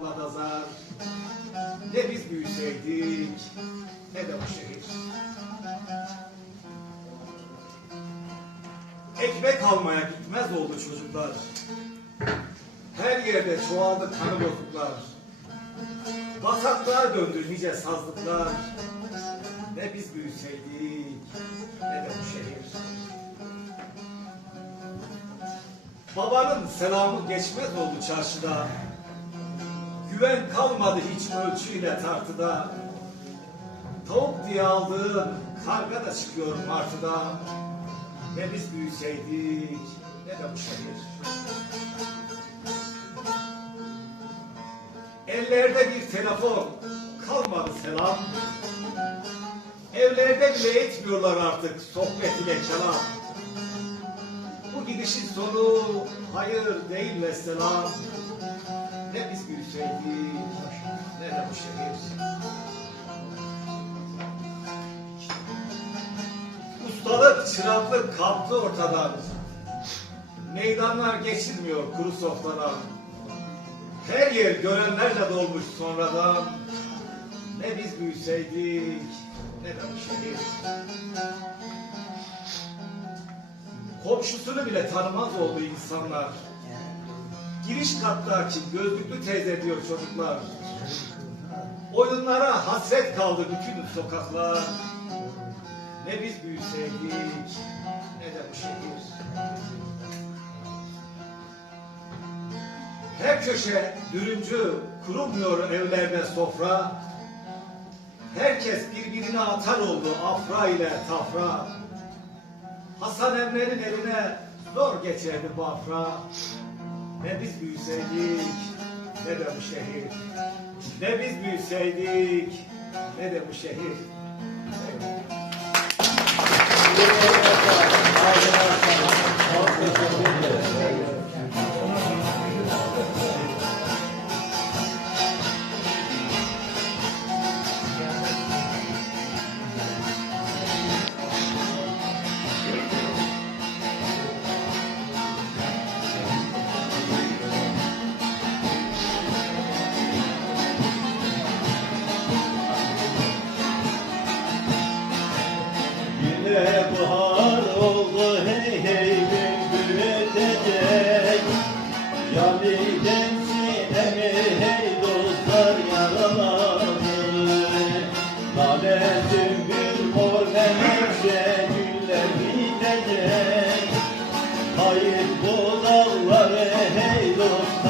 sevapla da zar. Ne biz büyüseydik ne de bu şehir. Ekmek almaya gitmez oldu çocuklar. Her yerde çoğaldı kanı bozuklar. Bataklığa döndü nice sazlıklar. Ne biz büyüseydik ne de bu şehir. Babanın selamı geçmez oldu çarşıda. Güven kalmadı hiç ölçüyle tartıda. Tavuk diye aldığın karga da çıkıyor martıda. Ne biz büyüseydik ne de bu şehir. Ellerde bir telefon kalmadı selam. Evlerde bile etmiyorlar artık sohbet ile kelam. Gidişin sonu hayır değil mesela. Ne biz büyüseydik ne de bu şehir. Ustalık, çıraklık kalktı ortadan. Meydanlar geçilmiyor kuru sofradan. Her yer görenlerle dolmuş sonradan. Ne biz büyüseydik ne de bu şehir. Komşusunu bile tanımaz oldu insanlar. Giriş kattaki gözlüklü teyze diyor çocuklar. Oyunlara hasret kaldı bütün sokaklar. Ne biz büyüseydik ne de bu şehir. Her köşe dürümcü, kurulmuyor evlerde sofra. Herkes birbirine atar oldu afra ile tafra. Hasan Emre'nin eline zor geçerdi bu afra. Ne biz büyüseydik ne de bu şehir. Ne biz büyüseydik ne de bu şehir. Evet. Adetim bir mor enerje güller bitecek Kayıp budalları hey dostlar.